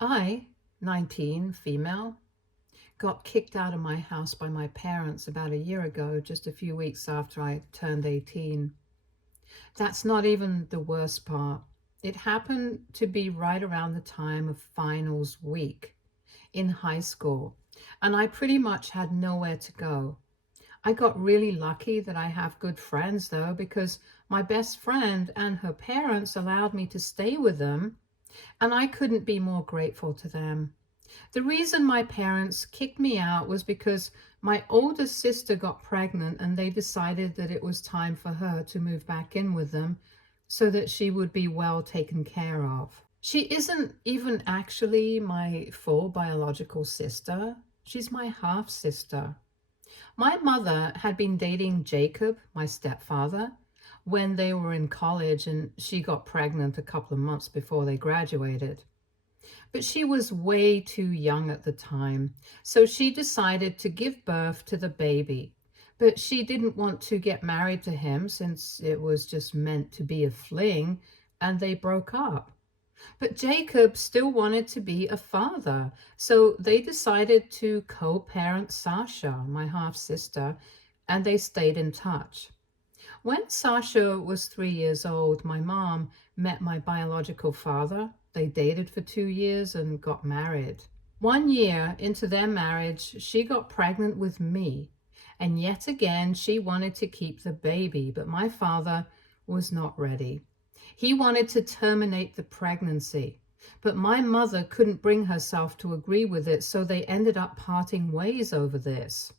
I, 19, female, got kicked out of my house by my parents about a year ago, just a few weeks after I turned 18. That's not even the worst part. It happened to be right around the time of finals week in high school, and I pretty much had nowhere to go. I got really lucky that I have good friends though, because my best friend and her parents allowed me to stay with them, and I couldn't be more grateful to them. The reason my parents kicked me out was because my older sister got pregnant and they decided that it was time for her to move back in with them so that she would be well taken care of. She isn't even actually my full biological sister. She's my half sister. My mother had been dating Jacob, my stepfather, when they were in college, and she got pregnant a couple of months before they graduated. But she was way too young at the time, so she decided to give birth to the baby. But she didn't want to get married to him since it was just meant to be a fling, and they broke up. But Jacob still wanted to be a father, so they decided to co-parent Sasha, my half-sister, and they stayed in touch. When Sasha was 3 years old, my mom met my biological father. They dated for 2 years and got married. 1 year into their marriage, she got pregnant with me. And yet again, she wanted to keep the baby, but my father was not ready. He wanted to terminate the pregnancy, but my mother couldn't bring herself to agree with it, so they ended up parting ways over this.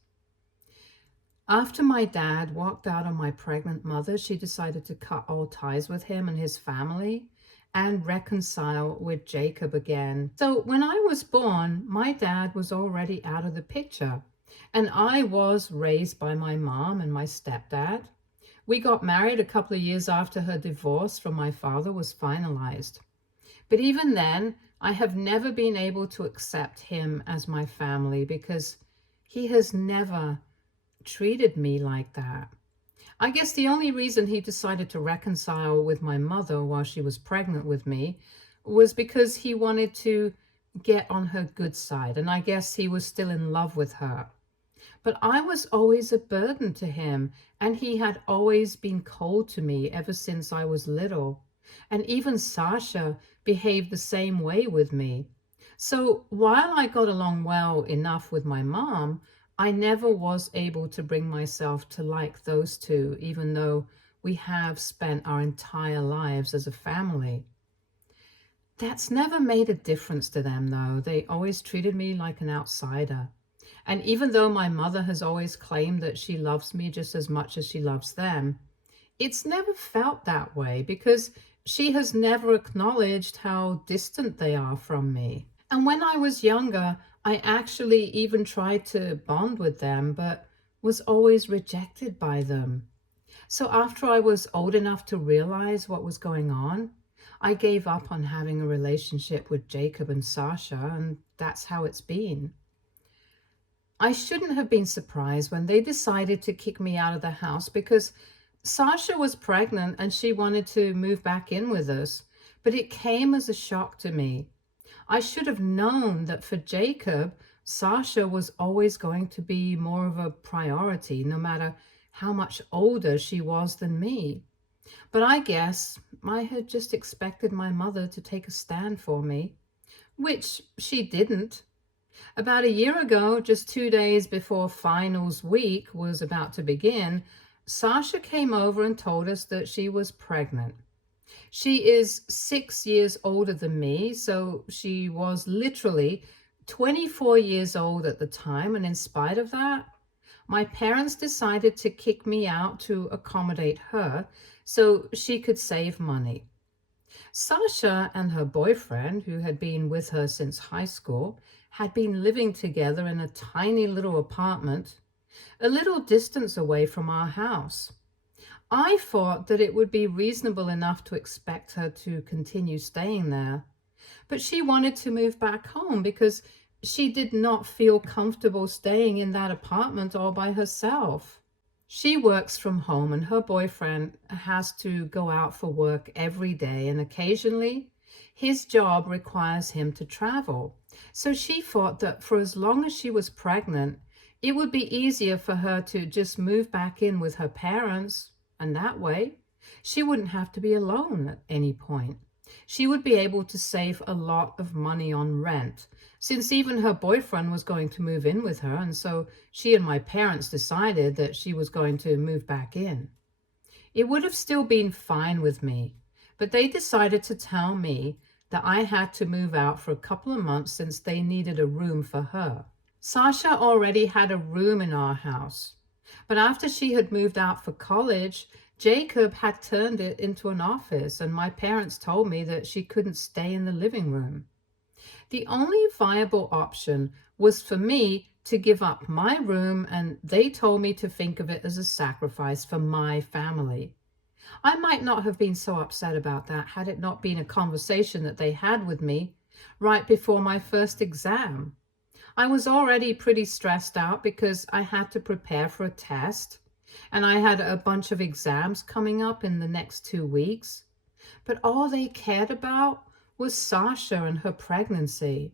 After my dad walked out on my pregnant mother, she decided to cut all ties with him and his family and reconcile with Jacob again. So when I was born, my dad was already out of the picture, and I was raised by my mom and my stepdad. We got married a couple of years after her divorce from my father was finalized. But even then, I have never been able to accept him as my family because he has never treated me like that. I guess the only reason he decided to reconcile with my mother while she was pregnant with me was because he wanted to get on her good side, and I guess he was still in love with her. But I was always a burden to him, and he had always been cold to me ever since I was little. And even Sasha behaved the same way with me. So while I got along well enough with my mom, I never was able to bring myself to like those two, even though we have spent our entire lives as a family. That's never made a difference to them, though. They always treated me like an outsider. And even though my mother has always claimed that she loves me just as much as she loves them, it's never felt that way because she has never acknowledged how distant they are from me. And when I was younger, I actually even tried to bond with them, but was always rejected by them. So after I was old enough to realize what was going on, I gave up on having a relationship with Jacob and Sasha, and that's how it's been. I shouldn't have been surprised when they decided to kick me out of the house because Sasha was pregnant and she wanted to move back in with us, but it came as a shock to me. I should have known that for Jacob, Sasha was always going to be more of a priority, no matter how much older she was than me. But I guess I had just expected my mother to take a stand for me, which she didn't. About a year ago, just 2 days before finals week was about to begin, Sasha came over and told us that she was pregnant. She is 6 years older than me, so she was literally 24 years old at the time, and in spite of that, my parents decided to kick me out to accommodate her so she could save money. Sasha and her boyfriend, who had been with her since high school, had been living together in a tiny little apartment, a little distance away from our house. I thought that it would be reasonable enough to expect her to continue staying there, but she wanted to move back home because she did not feel comfortable staying in that apartment all by herself. She works from home and her boyfriend has to go out for work every day, and occasionally His job requires him to travel. So she thought that for as long as she was pregnant, it would be easier for her to just move back in with her parents, and that way she wouldn't have to be alone at any point. She would be able to save a lot of money on rent, since even her boyfriend was going to move in with her, and so she and my parents decided that she was going to move back in. It would have still been fine with me, but they decided to tell me that I had to move out for a couple of months since they needed a room for her. Sasha already had a room in our house, but after she had moved out for college, Jacob had turned it into an office, and my parents told me that she couldn't stay in the living room. The only viable option was for me to give up my room, and they told me to think of it as a sacrifice for my family. I might not have been so upset about that had it not been a conversation that they had with me right before my first exam. I was already pretty stressed out because I had to prepare for a test, and I had a bunch of exams coming up in the next 2 weeks. But all they cared about was Sasha and her pregnancy.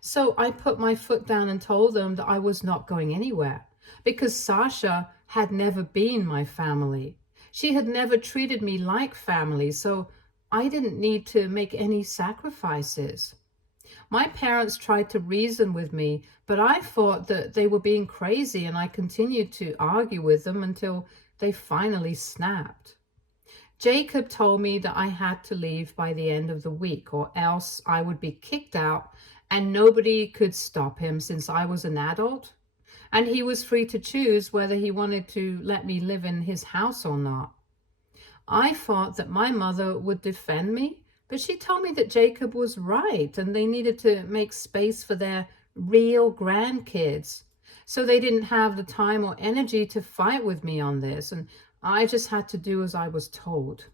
So I put my foot down and told them that I was not going anywhere because Sasha had never been my family. She had never treated me like family, so I didn't need to make any sacrifices. My parents tried to reason with me, but I thought that they were being crazy, and I continued to argue with them until they finally snapped. Jacob told me that I had to leave by the end of the week, or else I would be kicked out and nobody could stop him since I was an adult, and he was free to choose whether he wanted to let me live in his house or not. I thought that my mother would defend me, but she told me that Jacob was right and they needed to make space for their real grandkids. So they didn't have the time or energy to fight with me on this, and I just had to do as I was told.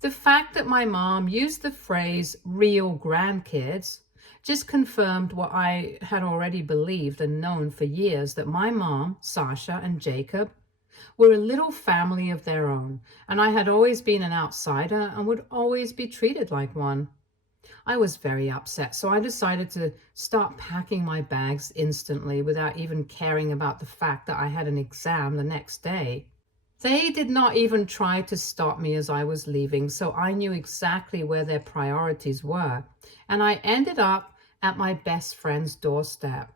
The fact that my mom used the phrase real grandkids just confirmed what I had already believed and known for years, that my mom, Sasha, and Jacob were a little family of their own, and I had always been an outsider and would always be treated like one. I was very upset, so I decided to start packing my bags instantly without even caring about the fact that I had an exam the next day. They did not even try to stop me as I was leaving, so I knew exactly where their priorities were, and I ended up at my best friend's doorstep.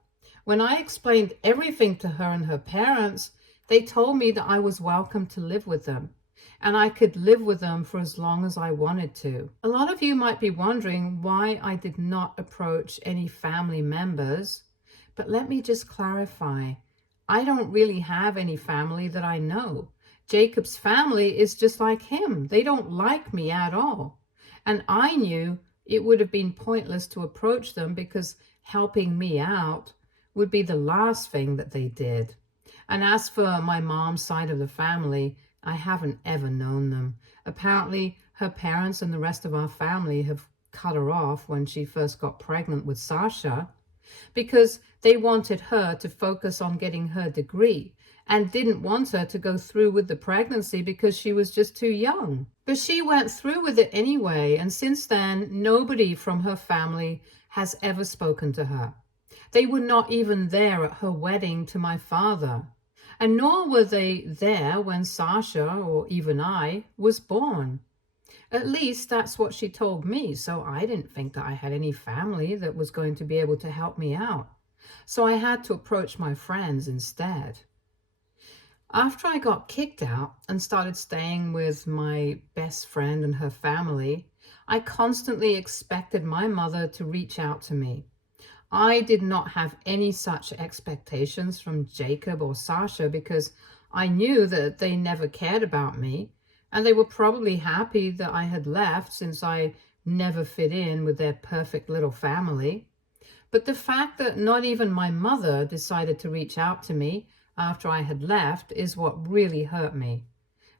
When I explained everything to her and her parents, they told me that I was welcome to live with them, and I could live with them for as long as I wanted to. A lot of you might be wondering why I did not approach any family members, but let me just clarify. I don't really have any family that I know. Jacob's family is just like him. They don't like me at all. And I knew it would have been pointless to approach them because helping me out would be the last thing that they did. And as for my mom's side of the family, I haven't ever known them. Apparently, her parents and the rest of our family have cut her off when she first got pregnant with Sasha because they wanted her to focus on getting her degree and didn't want her to go through with the pregnancy because she was just too young. But she went through with it anyway, and since then, nobody from her family has ever spoken to her. They were not even there at her wedding to my father, and nor were they there when Sasha, or even I, was born. At least that's what she told me, so I didn't think that I had any family that was going to be able to help me out. So I had to approach my friends instead. After I got kicked out and started staying with my best friend and her family, I constantly expected my mother to reach out to me. I did not have any such expectations from Jacob or Sasha because I knew that they never cared about me, and they were probably happy that I had left since I never fit in with their perfect little family. But the fact that not even my mother decided to reach out to me after I had left is what really hurt me.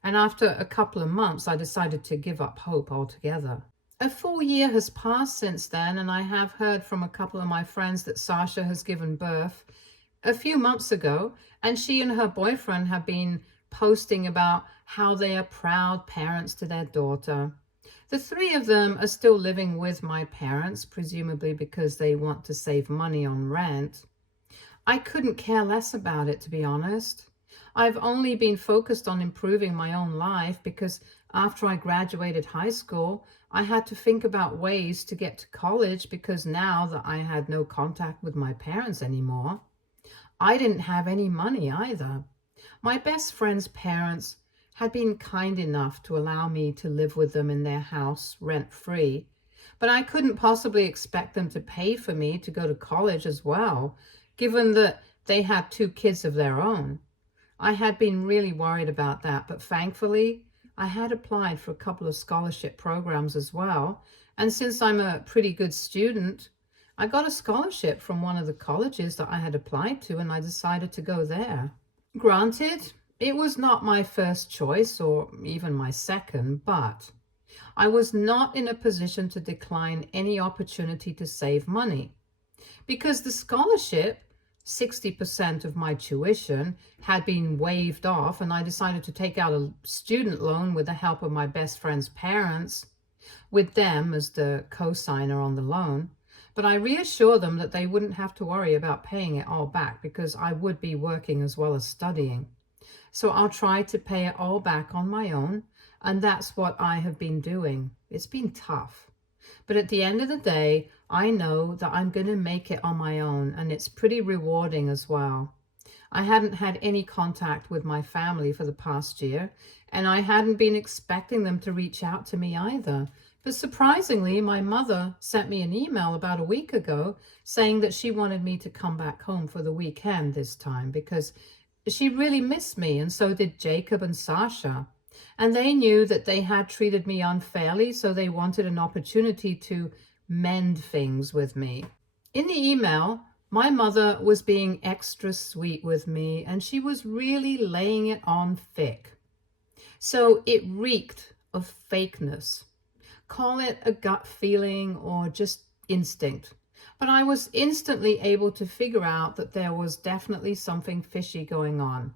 And after a couple of months, I decided to give up hope altogether. A full year has passed since then, and I have heard from a couple of my friends that Sasha has given birth a few months ago, and she and her boyfriend have been posting about how they are proud parents to their daughter. The three of them are still living with my parents, presumably because they want to save money on rent. I couldn't care less about it, to be honest. I've only been focused on improving my own life because after I graduated high school, I had to think about ways to get to college because now that I had no contact with my parents anymore, I didn't have any money either. My best friend's parents had been kind enough to allow me to live with them in their house rent-free, but I couldn't possibly expect them to pay for me to go to college as well, given that they had two kids of their own. I had been really worried about that, but thankfully, I had applied for a couple of scholarship programs as well, and since I'm a pretty good student, I got a scholarship from one of the colleges that I had applied to, and I decided to go there. Granted, it was not my first choice or even my second, but I was not in a position to decline any opportunity to save money because the scholarship, 60% of my tuition, had been waived off, and I decided to take out a student loan with the help of my best friend's parents, with them as the co-signer on the loan. But I reassured them that they wouldn't have to worry about paying it all back because I would be working as well as studying. So I'll try to pay it all back on my own, and that's what I have been doing. It's been tough. But at the end of the day, I know that I'm going to make it on my own, and it's pretty rewarding as well. I hadn't had any contact with my family for the past year, and I hadn't been expecting them to reach out to me either. But surprisingly, my mother sent me an email about a week ago saying that she wanted me to come back home for the weekend this time because she really missed me, and so did Jacob and Sasha. And they knew that they had treated me unfairly, so they wanted an opportunity to mend things with me. In the email, my mother was being extra sweet with me, and she was really laying it on thick. So it reeked of fakeness. Call it a gut feeling or just instinct. But I was instantly able to figure out that there was definitely something fishy going on.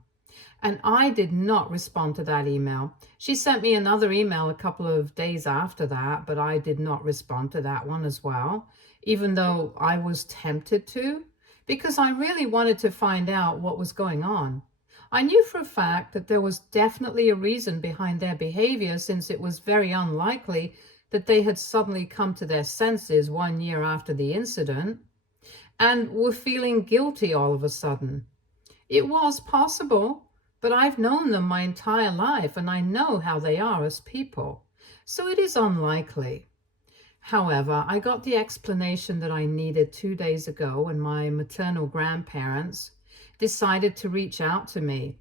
And I did not respond to that email. She sent me another email a couple of days after that, but I did not respond to that one as well, even though I was tempted to, because I really wanted to find out what was going on. I knew for a fact that there was definitely a reason behind their behavior, since it was very unlikely that they had suddenly come to their senses 1 year after the incident and were feeling guilty all of a sudden. It was possible, but I've known them my entire life and I know how they are as people, so it is unlikely. However, I got the explanation that I needed 2 days ago when my maternal grandparents decided to reach out to me.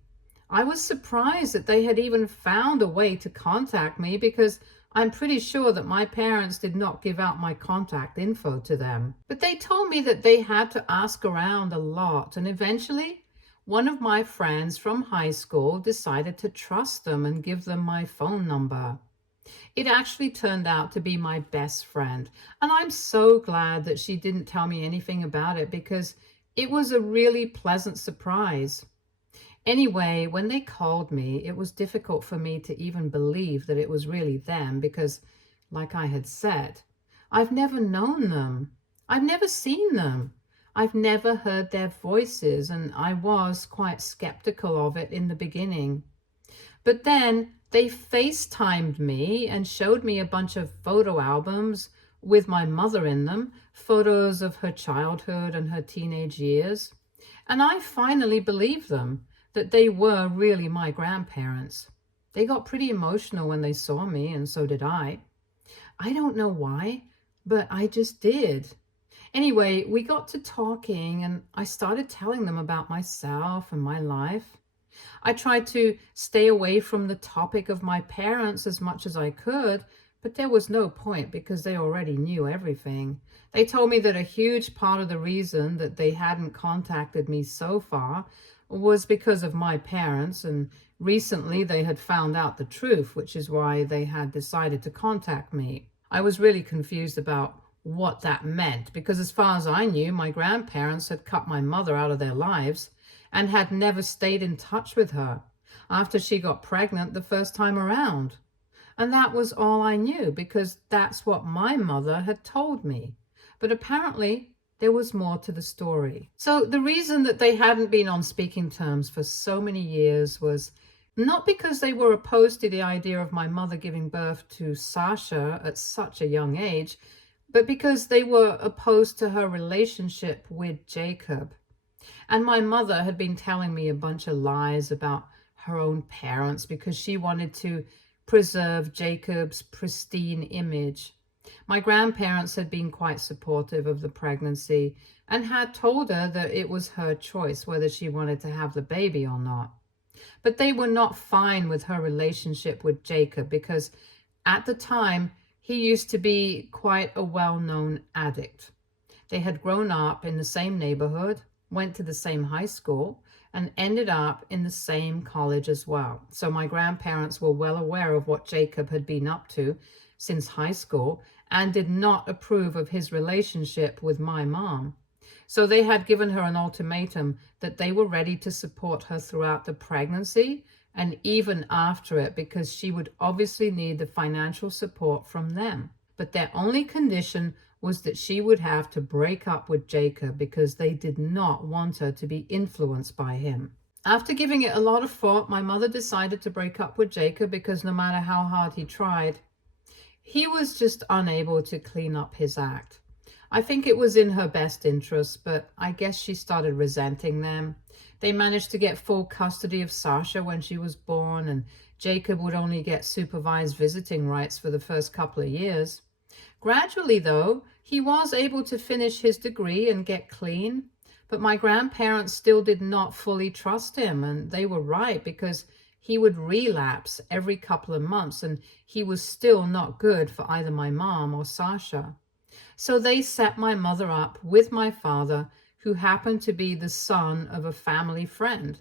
I was surprised that they had even found a way to contact me because I'm pretty sure that my parents did not give out my contact info to them. But they told me that they had to ask around a lot, and eventually one of my friends from high school decided to trust them and give them my phone number. It actually turned out to be my best friend, and I'm so glad that she didn't tell me anything about it because it was a really pleasant surprise. Anyway, when they called me, it was difficult for me to even believe that it was really them because, like I had said, I've never known them. I've never seen them. I've never heard their voices, and I was quite skeptical of it in the beginning. But then they FaceTimed me and showed me a bunch of photo albums with my mother in them, photos of her childhood and her teenage years. And I finally believed them, that they were really my grandparents. They got pretty emotional when they saw me, and so did I. I don't know why, but I just did. Anyway, we got to talking, and I started telling them about myself and my life. I tried to stay away from the topic of my parents as much as I could, but there was no point because they already knew everything. They told me that a huge part of the reason that they hadn't contacted me so far was because of my parents, and recently they had found out the truth, which is why they had decided to contact me. I was really confused about what that meant because, as far as I knew, my grandparents had cut my mother out of their lives and had never stayed in touch with her after she got pregnant the first time around. And that was all I knew because that's what my mother had told me. But apparently, there was more to the story. So the reason that they hadn't been on speaking terms for so many years was not because they were opposed to the idea of my mother giving birth to Sasha at such a young age, but because they were opposed to her relationship with Jacob. And my mother had been telling me a bunch of lies about her own parents because she wanted to preserve Jacob's pristine image. My grandparents had been quite supportive of the pregnancy and had told her that it was her choice whether she wanted to have the baby or not. But they were not fine with her relationship with Jacob because at the time he used to be quite a well-known addict. They had grown up in the same neighborhood, went to the same high school, and ended up in the same college as well. So my grandparents were well aware of what Jacob had been up to since high school and did not approve of his relationship with my mom. So they had given her an ultimatum that they were ready to support her throughout the pregnancy and even after it because she would obviously need the financial support from them. But their only condition was that she would have to break up with Jacob because they did not want her to be influenced by him. After giving it a lot of thought, my mother decided to break up with Jacob because no matter how hard he tried, he was just unable to clean up his act. I think it was in her best interest, but I guess she started resenting them. They managed to get full custody of Sasha when she was born, and Jacob would only get supervised visiting rights for the first couple of years. Gradually, though, he was able to finish his degree and get clean, but my grandparents still did not fully trust him, and they were right because he would relapse every couple of months, and he was still not good for either my mom or Sasha. So they set my mother up with my father, who happened to be the son of a family friend.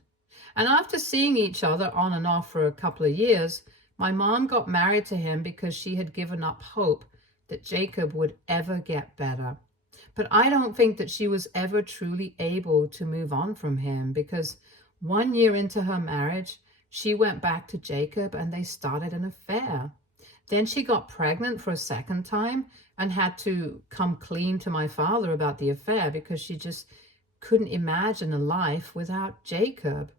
And after seeing each other on and off for a couple of years, my mom got married to him because she had given up hope that Jacob would ever get better. But I don't think that she was ever truly able to move on from him because 1 year into her marriage, she went back to Jacob and they started an affair. Then she got pregnant for a second time and had to come clean to my father about the affair because she just couldn't imagine a life without Jacob.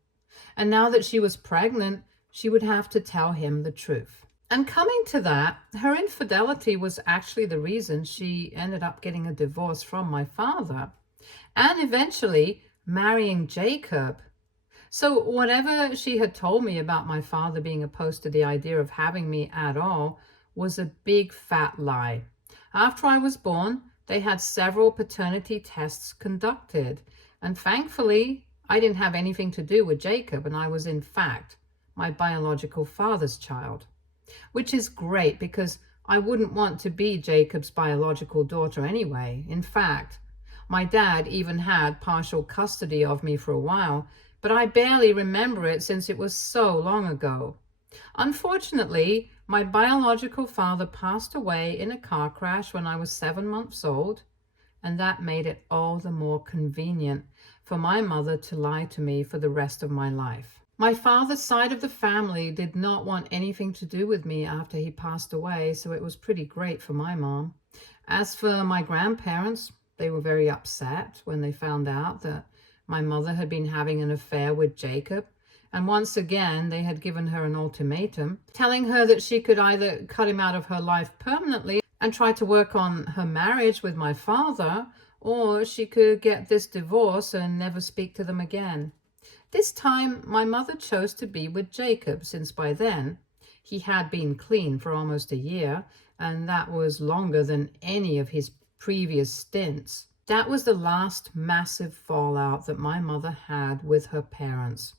And now that she was pregnant, she would have to tell him the truth. And coming to that, her infidelity was actually the reason she ended up getting a divorce from my father and eventually marrying Jacob. So whatever she had told me about my father being opposed to the idea of having me at all was a big fat lie. After I was born, they had several paternity tests conducted, and thankfully, I didn't have anything to do with Jacob, and I was in fact my biological father's child, which is great because I wouldn't want to be Jacob's biological daughter anyway. In fact, my dad even had partial custody of me for a while, but I barely remember it since it was so long ago. Unfortunately, my biological father passed away in a car crash when I was 7 months old, and that made it all the more convenient for my mother to lie to me for the rest of my life. My father's side of the family did not want anything to do with me after he passed away, so it was pretty great for my mom. As for my grandparents, they were very upset when they found out that my mother had been having an affair with Jacob, and once again they had given her an ultimatum, telling her that she could either cut him out of her life permanently and try to work on her marriage with my father, or she could get this divorce and never speak to them again. This time, my mother chose to be with Jacob, since by then he had been clean for almost a year, and that was longer than any of his previous stints. That was the last massive fallout that my mother had with her parents.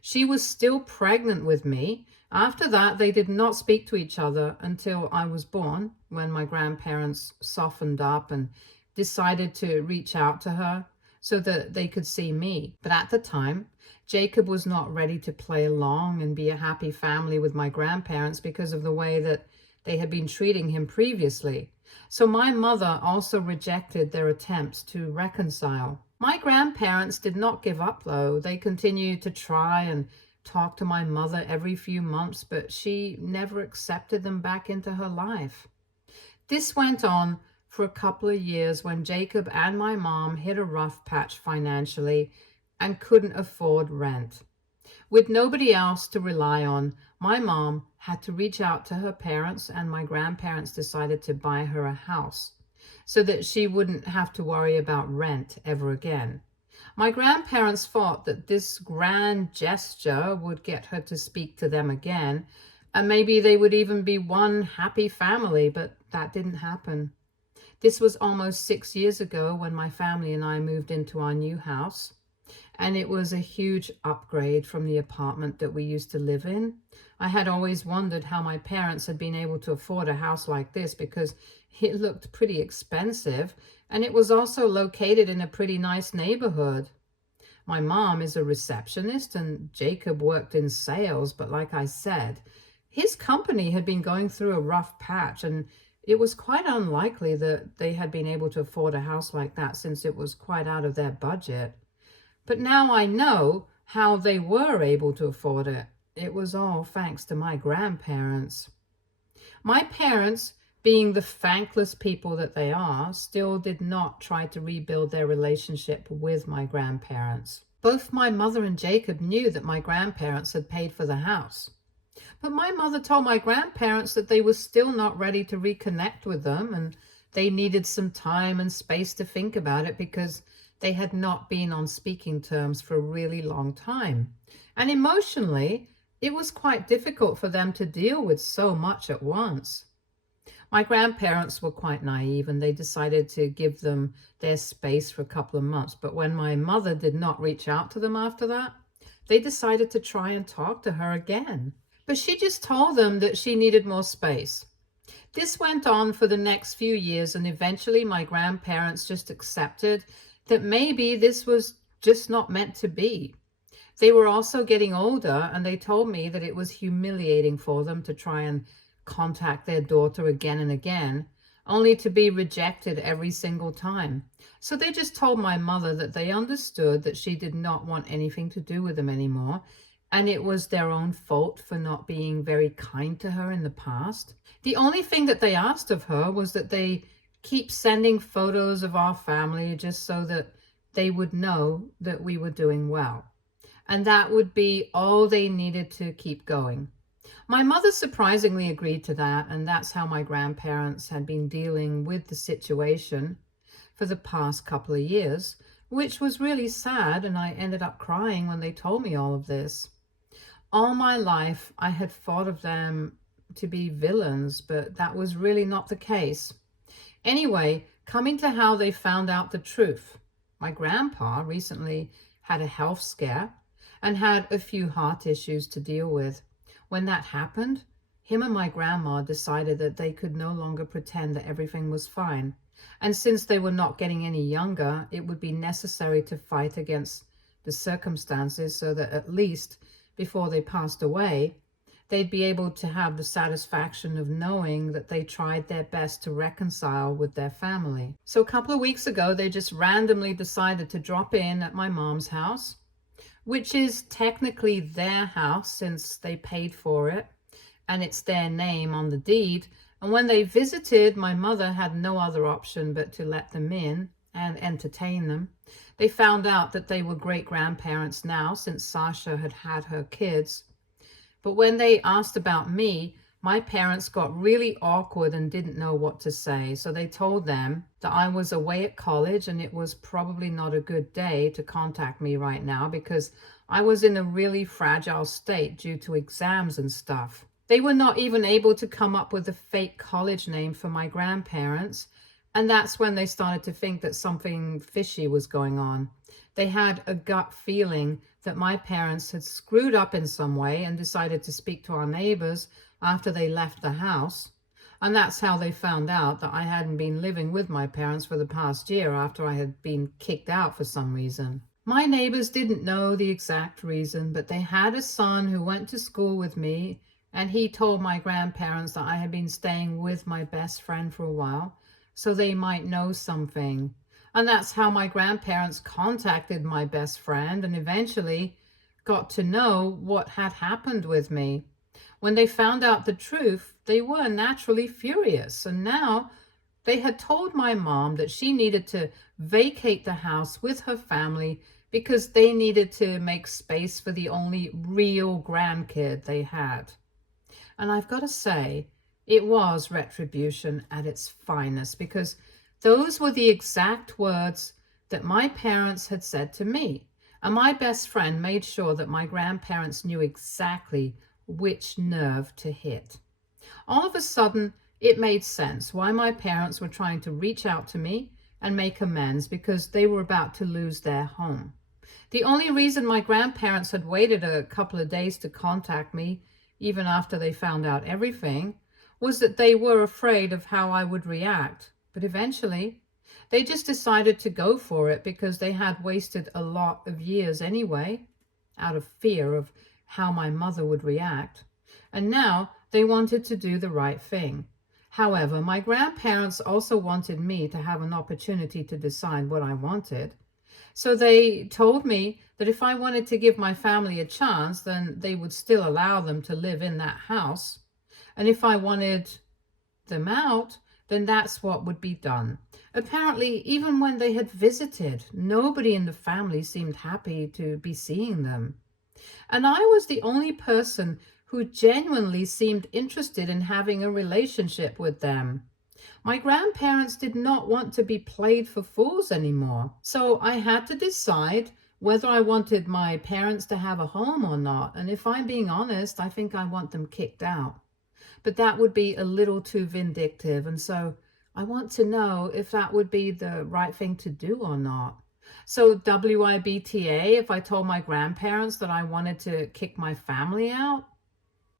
She was still pregnant with me. After that, they did not speak to each other until I was born, when my grandparents softened up and decided to reach out to her so that they could see me. But at the time, Jacob was not ready to play along and be a happy family with my grandparents because of the way that they had been treating him previously. So my mother also rejected their attempts to reconcile. My grandparents did not give up, though. They continued to try and talk to my mother every few months, but she never accepted them back into her life. This went on for a couple of years when Jacob and my mom hit a rough patch financially and couldn't afford rent. With nobody else to rely on, my mom had to reach out to her parents, and my grandparents decided to buy her a house so that she wouldn't have to worry about rent ever again. My grandparents thought that this grand gesture would get her to speak to them again, and maybe they would even be one happy family, but that didn't happen. This was almost 6 years ago when my family and I moved into our new house, and it was a huge upgrade from the apartment that we used to live in. I had always wondered how my parents had been able to afford a house like this because it looked pretty expensive, and it was also located in a pretty nice neighborhood. My mom is a receptionist and Jacob worked in sales, but like I said, his company had been going through a rough patch, and it was quite unlikely that they had been able to afford a house like that since it was quite out of their budget. But now I know how they were able to afford it. It was all thanks to my grandparents. My parents, being the thankless people that they are, still did not try to rebuild their relationship with my grandparents. Both my mother and Jacob knew that my grandparents had paid for the house. But my mother told my grandparents that they were still not ready to reconnect with them, and they needed some time and space to think about it because they had not been on speaking terms for a really long time. And emotionally, it was quite difficult for them to deal with so much at once. My grandparents were quite naive and they decided to give them their space for a couple of months. But when my mother did not reach out to them after that, they decided to try and talk to her again. But she just told them that she needed more space. This went on for the next few years, and eventually my grandparents just accepted that maybe this was just not meant to be. They were also getting older, and they told me that it was humiliating for them to try and contact their daughter again and again, only to be rejected every single time. So they just told my mother that they understood that she did not want anything to do with them anymore, and it was their own fault for not being very kind to her in the past. The only thing that they asked of her was that they keep sending photos of our family just so that they would know that we were doing well. And that would be all they needed to keep going. My mother surprisingly agreed to that, and that's how my grandparents had been dealing with the situation for the past couple of years, which was really sad, and I ended up crying when they told me all of this. All my life, I had thought of them to be villains, but that was really not the case. Anyway, coming to how they found out the truth. My grandpa recently had a health scare and had a few heart issues to deal with. When that happened, him and my grandma decided that they could no longer pretend that everything was fine. And since they were not getting any younger, it would be necessary to fight against the circumstances so that at least before they passed away, they'd be able to have the satisfaction of knowing that they tried their best to reconcile with their family. So a couple of weeks ago, they just randomly decided to drop in at my mom's house, which is technically their house since they paid for it, and it's their name on the deed. And when they visited, my mother had no other option but to let them in and entertain them. They found out that they were great-grandparents now since Sasha had had her kids. But when they asked about me, my parents got really awkward and didn't know what to say. So they told them that I was away at college and it was probably not a good day to contact me right now because I was in a really fragile state due to exams and stuff. They were not even able to come up with a fake college name for my grandparents. And that's when they started to think that something fishy was going on. They had a gut feeling that my parents had screwed up in some way and decided to speak to our neighbors after they left the house. And that's how they found out that I hadn't been living with my parents for the past year after I had been kicked out for some reason. My neighbors didn't know the exact reason, but they had a son who went to school with me, and he told my grandparents that I had been staying with my best friend for a while, so they might know something. And that's how my grandparents contacted my best friend and eventually got to know what had happened with me. When they found out the truth, they were naturally furious, and now they had told my mom that she needed to vacate the house with her family because they needed to make space for the only real grandkid they had. And I've got to say, it was retribution at its finest, because those were the exact words that my parents had said to me. And my best friend made sure that my grandparents knew exactly which nerve to hit. All of a sudden, it made sense why my parents were trying to reach out to me and make amends, because they were about to lose their home. The only reason my grandparents had waited a couple of days to contact me, even after they found out everything, was that they were afraid of how I would react. But eventually, they just decided to go for it because they had wasted a lot of years anyway, out of fear of how my mother would react. And now they wanted to do the right thing. However, my grandparents also wanted me to have an opportunity to decide what I wanted. So they told me that if I wanted to give my family a chance, then they would still allow them to live in that house. And if I wanted them out, then that's what would be done. Apparently, even when they had visited, nobody in the family seemed happy to be seeing them. And I was the only person who genuinely seemed interested in having a relationship with them. My grandparents did not want to be played for fools anymore. So I had to decide whether I wanted my parents to have a home or not. And if I'm being honest, I think I want them kicked out. But that would be a little too vindictive. And so I want to know if that would be the right thing to do or not. So WIBTA, if I told my grandparents that I wanted to kick my family out?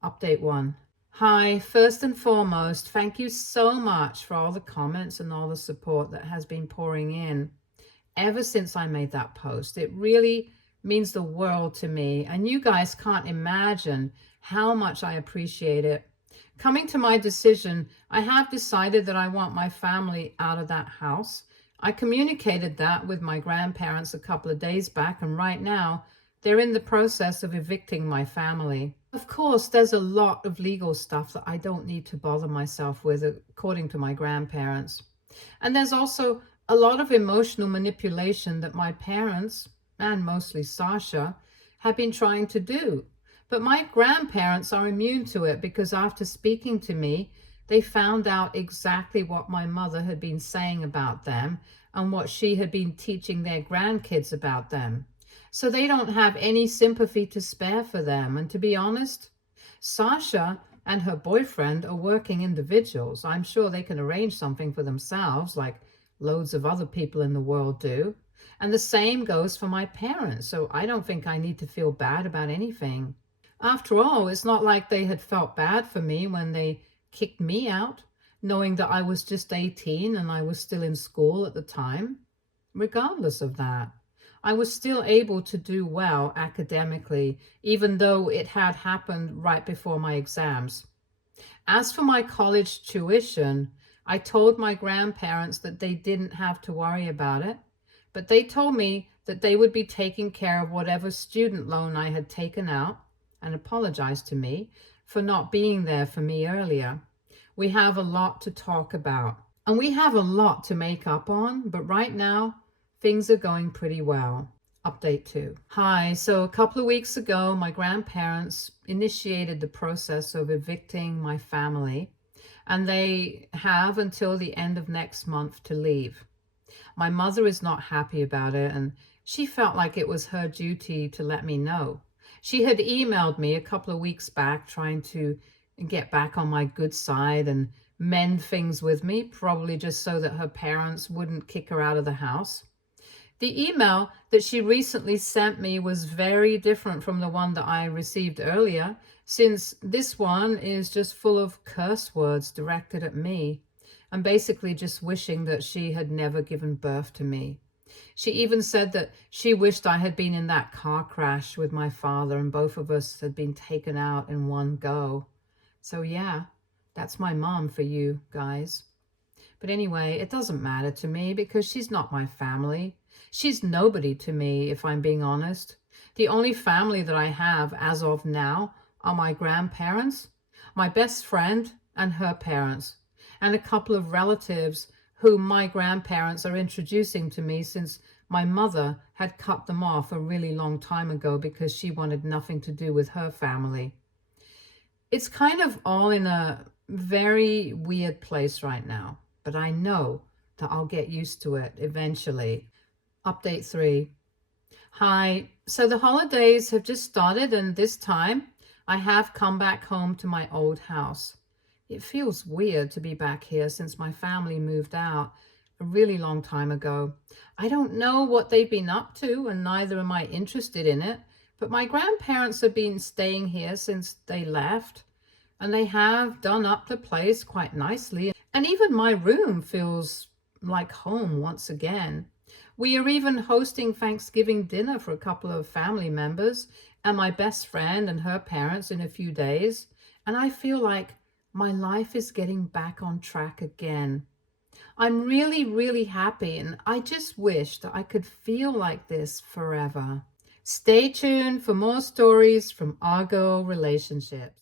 Update 1. Hi, first and foremost, thank you so much for all the comments and all the support that has been pouring in ever since I made that post. It really means the world to me, and you guys can't imagine how much I appreciate it. Coming to my decision, I have decided that I want my family out of that house. I communicated that with my grandparents a couple of days back, and right now they're in the process of evicting my family. Of course, there's a lot of legal stuff that I don't need to bother myself with, according to my grandparents. And there's also a lot of emotional manipulation that my parents, and mostly Sasha, have been trying to do. But my grandparents are immune to it because after speaking to me, they found out exactly what my mother had been saying about them and what she had been teaching their grandkids about them. So they don't have any sympathy to spare for them. And to be honest, Sasha and her boyfriend are working individuals. I'm sure they can arrange something for themselves, like loads of other people in the world do. And the same goes for my parents. So I don't think I need to feel bad about anything. After all, it's not like they had felt bad for me when they kicked me out, knowing that I was just 18 and I was still in school at the time. Regardless of that, I was still able to do well academically, even though it had happened right before my exams. As for my college tuition, I told my grandparents that they didn't have to worry about it, but they told me that they would be taking care of whatever student loan I had taken out, and apologized to me for not being there for me earlier. We have a lot to talk about, and we have a lot to make up on, but right now, things are going pretty well. Update 2. Hi, so a couple of weeks ago, my grandparents initiated the process of evicting my family, and they have until the end of next month to leave. My mother is not happy about it, and she felt like it was her duty to let me know. She had emailed me a couple of weeks back trying to get back on my good side and mend things with me, probably just so that her parents wouldn't kick her out of the house. The email that she recently sent me was very different from the one that I received earlier, since this one is just full of curse words directed at me, and basically just wishing that she had never given birth to me. She even said that she wished I had been in that car crash with my father and both of us had been taken out in one go. So yeah, that's my mom for you guys. But anyway, it doesn't matter to me because she's not my family. She's nobody to me, if I'm being honest. The only family that I have as of now are my grandparents, my best friend, and her parents, and a couple of relatives whom my grandparents are introducing to me since my mother had cut them off a really long time ago because she wanted nothing to do with her family. It's kind of all in a very weird place right now, but I know that I'll get used to it eventually. Update 3. Hi. So the holidays have just started, and this time I have come back home to my old house. It feels weird to be back here since my family moved out a really long time ago. I don't know what they've been up to, and neither am I interested in it, but my grandparents have been staying here since they left, and they have done up the place quite nicely. And even my room feels like home once again. We are even hosting Thanksgiving dinner for a couple of family members and my best friend and her parents in a few days. And I feel like my life is getting back on track again. I'm really, really happy, and I just wish that I could feel like this forever. Stay tuned for more stories from our girl relationships.